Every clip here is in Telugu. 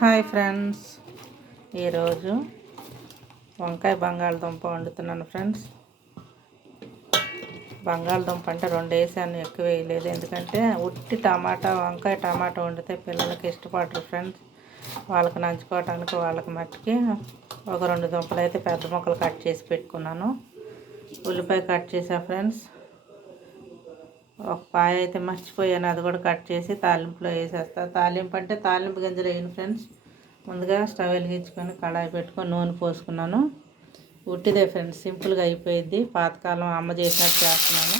Hi friends. ఈరోజు వంకాయ బంగాళదుంప వండుతున్నాను ఫ్రెండ్స్. బంగాళదుంప అంటే రెండు వేసాను ఎక్కువ వేయలేదు. ఎందుకంటే ఉట్టి టమాటా వంకాయ టమాటా వండితే పిల్లలకి ఇష్టపడరు ఫ్రెండ్స్. వాళ్ళకి నంచుకోవటానికి వాళ్ళకి మట్టుకి ఒక రెండు దుంపలు అయితే పెద్ద ముక్కలు కట్ చేసి పెట్టుకున్నాను. ఉల్లిపాయ కట్ చేసా ఫ్రెండ్స్. ఒక పాయ అయితే మర్చిపోయాను. అది కూడా కట్ చేసి తాలింపులో వేసేస్తా. తాలింపు అంటే తాలింపు గింజలు వేయను ఫ్రెండ్స్. ముందుగా స్టవ్ వెలిగించుకొని కడాయి పెట్టుకొని నూనె పోసుకున్నాను. ఉట్టిదే ఫ్రెండ్స్. సింపుల్గా అయిపోయింది పాతకాలం అమ్మ చేసినట్టు చేస్తున్నాను.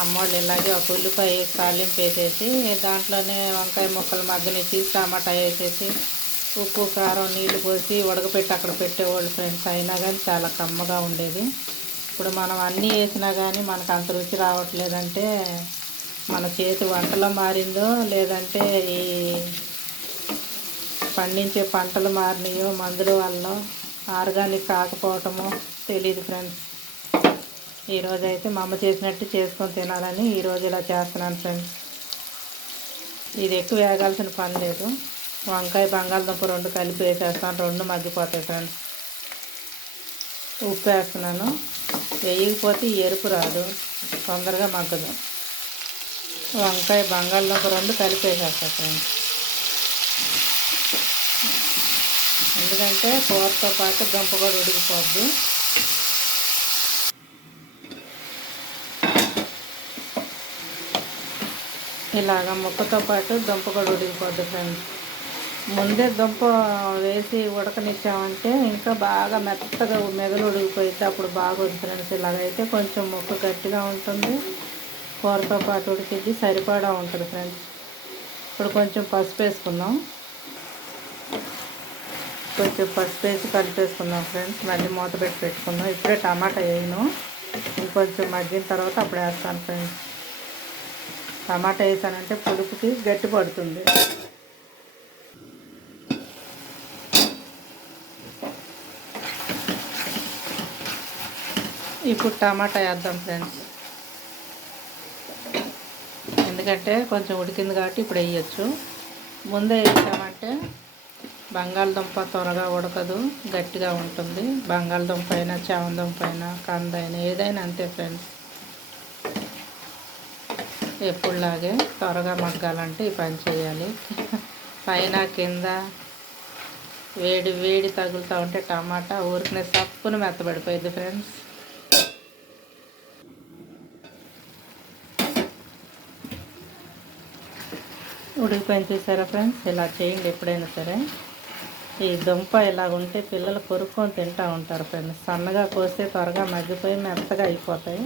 అమ్మోళ్ళు ఇలాగే ఒక ఉల్లిపాయ తాలింపు వేసేసి దాంట్లోనే వంకాయ ముక్కలు మగ్గనిచ్చి టమాటా వేసేసి ఉప్పు కారం నీళ్ళు పోసి ఉడకపెట్టి అక్కడ పెట్టేవాళ్ళు ఫ్రెండ్స్ అయినా కానీ చాలా కమ్మగా ఉండేది. ఇప్పుడు మనం అన్నీ వేసినా కానీ మనకు అంత రుచి రావట్లేదంటే మన చేతి వంటలో మారిందో లేదంటే ఈ పండించే పంటలు మారినాయో మందుల వల్ల ఆర్గానిక్ కాకపోవటమో తెలియదు ఫ్రెండ్స్ ఈరోజు అయితే మా అమ్మ చేసినట్టు చేసుకొని తినాలని ఈరోజు ఇలా చేస్తున్నాను ఫ్రెండ్స్ ఇది ఎక్కువ వేగాల్సిన పని లేదు. వంకాయ బంగాళదుంప రెండు కలిపి వేసేస్తాను. రెండు మగ్గిపోతాయి ఫ్రెండ్స్. ఉప్పు వేస్తున్నాను. వేయకపోతే ఎరుపు రాదు. తొందరగా మగ్గదు. వంకాయ బంగాళదుంప రెండు కలిపి వేసేస్తాను ఫ్రెండ్స్. ఎందుకంటే కూరతో పాటు దుంప కూడా ఉడికిపోద్దు. ఇలాగ ముక్కతో పాటు దుంప కూడా ఉడికిపోద్ది ఫ్రెండ్స్. ముందే దుంప వేసి ఉడకనిచ్చామంటే ఇంకా బాగా మెత్తగా మెదలు ఉడికిపోయితే అప్పుడు బాగా ఫ్రెండ్స్. ఇలాగైతే కొంచెం ముక్క గట్టిగా ఉంటుంది. కూరతో పాటు ఉడికిద్ది. సరిపడా ఉంటుంది ఫ్రెండ్స్. ఇప్పుడు కొంచెం పసుపు వేసుకుందాం. కొంచెం పసుపు వేసి కలిపేసుకుందాం ఫ్రెండ్స్. మళ్ళీ మూత పెట్టి పెట్టుకుందాం. ఇప్పుడే టమాటా వేయను. ఇంకొంచెం మగ్గిన తర్వాత అప్పుడు వేస్తాను ఫ్రెండ్స్. టమాటా వేసానంటే పులుపుకి గట్టి పడుతుంది ఇప్పుడు టమాటా వేద్దాం ఫ్రెండ్స్. ఎందుకంటే కొంచెం ఉడికింది కాబట్టి ఇప్పుడు వేయచ్చు. ముందే వేసామంటే బంగాళదుంప త్వరగా ఉడకదు గట్టిగా ఉంటుంది. బంగాళదుంప అయినా చామందుంప అయినా కంద అయినా ఏదైనా అంతే ఫ్రెండ్స్. ఎప్పుడులాగే త్వరగా మగ్గాలంటే ఈ పని చేయాలి. పైన కింద వేడి వేడి తగులుతూ ఉంటే టమాటా ఊరికనే సప్పును మెత్తబడిపోయింది ఫ్రెండ్స్. ఉడికిపోయిన చూసారా ఫ్రెండ్స్? ఇలా చేయండి ఎప్పుడైనా సరే. ఈ దుంప ఇలాగుంటే పిల్లలు కొరుక్కొని తింటూ ఉంటారు ఫ్రెండ్స్. సన్నగా కోస్తే త్వరగా మగ్గిపోయి మెత్తగా అయిపోతాయి.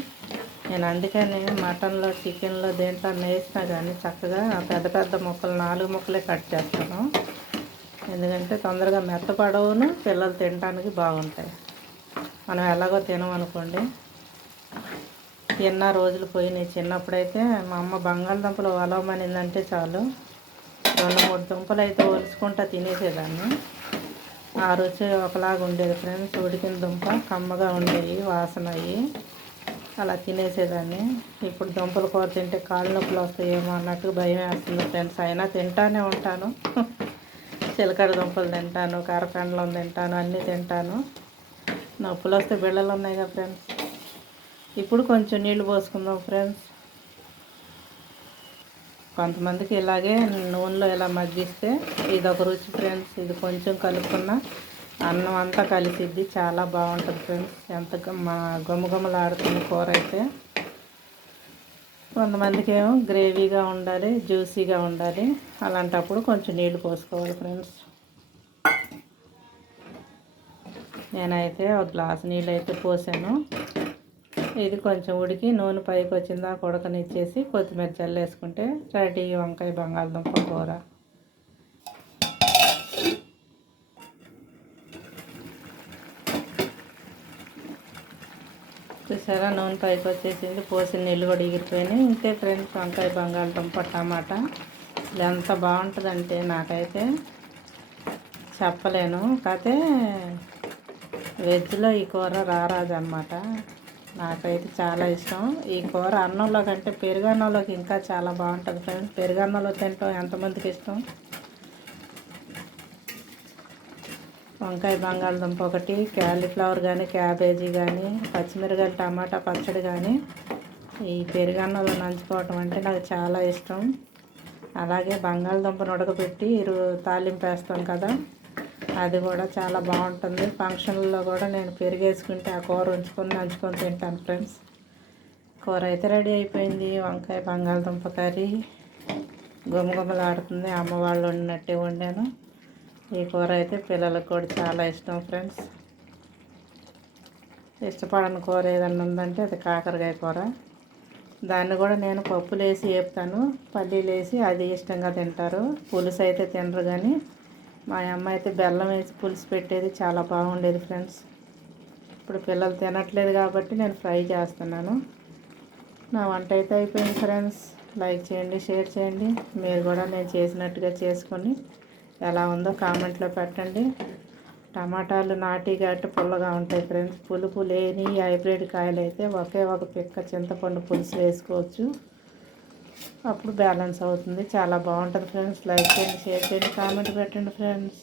నేను అందుకని మటన్లో చికెన్లో దేంట్లో వేసినా కానీ చక్కగా పెద్ద పెద్ద ముక్కలు నాలుగు ముక్కలే కట్ చేస్తాను. ఎందుకంటే తొందరగా మెత్తపడవును పిల్లలు తినడానికి బాగుంటాయి. మనం ఎలాగో తినమనుకోండి. ఎన్నో రోజులు పోయినాయి. చిన్నప్పుడైతే మా అమ్మ బంగాళదుంపలు వలవమనిందంటే చాలు. రెండు మూడు దుంపలు అయితే ఒలుచుకుంటా తినేసేదాన్ని. ఆ రుచి ఒకలాగా ఉండేది ఫ్రెండ్స్. ఉడికిన దుంప కమ్మగా ఉండేవి వాసన అయ్యి అలా తినేసేదాన్ని. ఇప్పుడు దుంపలు కూర తింటే కాళ్ళు నొప్పులు వస్తాయేమో అన్నట్టు భయం వేస్తుంది ఫ్రెండ్స్. అయినా తింటానే ఉంటాను. చిలకడ దుంపలు తింటాను కరకండలం తింటాను అన్నీ తింటాను. నొప్పులు వస్తే బిళ్ళలు ఉన్నాయి కదా ఫ్రెండ్స్. ఇప్పుడు కొంచెం నీళ్ళు పోసుకుందాం ఫ్రెండ్స్ కొంతమందికి ఇలాగే నూనెలో ఇలా మగ్గిస్తే ఇది ఒక రుచి ఫ్రెండ్స్ ఇది కొంచెం కలుపుకున్న అన్నం అంతా కలిసిద్ది. చాలా బాగుంటుంది ఫ్రెండ్స్ ఎంత మా గుమగుమలాడుతుంది కూర అయితే. కొంతమందికి ఏమో గ్రేవీగా ఉండాలి జ్యూసీగా ఉండాలి. అలాంటప్పుడు కొంచెం నీళ్ళు పోసుకోవాలి ఫ్రెండ్స్ నేనైతే ఒక గ్లాస్ నీళ్ళు అయితే పోసాను. ఇది కొంచెం ఉడికి నూనె పైకి వచ్చిందా ఉడకనిచ్చేసి కొత్తిమీర చల్లేసుకుంటే రెడీ వంకాయ బంగాళదుంప కూర. చూసారా నూనె పైకి వచ్చేసింది పోసిన నీళ్ళు కూడా ఎగిరిపోయినాయి ఇంతే ఫ్రెండ్స్ వంకాయ బంగాళదుంప టమాటా. ఎంత బాగుంటుందంటే నాకైతే చెప్పలేను. కాకపోతే వెజ్లో ఈ కూర రారాదన్నమాట. నాకైతే చాలా ఇష్టం. ఈ కూర అన్నంలో కంటే పెరుగన్నంలోకి ఇంకా చాలా బాగుంటుంది ఫ్రెండ్స్. పెరుగన్నంలో తింటాం ఎంతమందికి ఇష్టం? వంకాయ బంగాళదుంప ఒకటి క్యాలీఫ్లవర్ కానీ క్యాబేజీ కానీ పచ్చిమిరకాయలు టమాటా పచ్చడి కానీ ఈ పెరుగన్నంలో నంచుకోవటం అంటే నాకు చాలా ఇష్టం. అలాగే బంగాళదుంపను ఉడకబెట్టి ఇరు తాలింపు వేస్తాం కదా అది కూడా చాలా బాగుంటుంది. ఫంక్షన్లో కూడా నేను పెరిగేసుకుంటే ఆ కూర ఉంచుకొని నంచుకొని తింటాను ఫ్రెండ్స్. కూర అయితే రెడీ అయిపోయింది. వంకాయ బంగాళదుంప కర్రీ. గుమగుమలాడుతుంది. అమ్మ వాళ్ళు వండినట్టే వండాను. ఈ కూర అయితే పిల్లలకు కూడా చాలా ఇష్టం ఫ్రెండ్స్. ఇష్టపడని కూర ఏదన్నా ఉందంటే అది కాకరకాయ కూర. దాన్ని కూడా నేను పప్పులు వేసి వేపుతాను. పల్లీలు వేసి అది ఇష్టంగా తింటారు. పులుసు అయితే తినరు కానీ మా అమ్మ అయితే బెల్లం వేసి పులుసు పెట్టేది చాలా బాగుండేది ఫ్రెండ్స్. ఇప్పుడు పిల్లలు తినట్లేదు కాబట్టి నేను ఫ్రై చేస్తున్నాను. నా వంట అయితే అయిపోయింది ఫ్రెండ్స్. లైక్ చేయండి షేర్ చేయండి. మీరు కూడా నేను చేసినట్టుగా చేసుకొని ఎలా ఉందో కామెంట్లో పెట్టండి. టమాటాలు నాటి గట్టి పుల్లగా ఉంటాయి ఫ్రెండ్స్. పులుపు లేని హైబ్రిడ్ కాయలు అయితే ఒకే ఒక పిక్క చింతపండు పులుసు వేసుకోవచ్చు. అప్పుడు బ్యాలెన్స్ అవుతుంది. చాలా బాగుంటుంది ఫ్రెండ్స్. లైక్ చేయండి షేర్ చేయండి కామెంట్ పెట్టండి ఫ్రెండ్స్.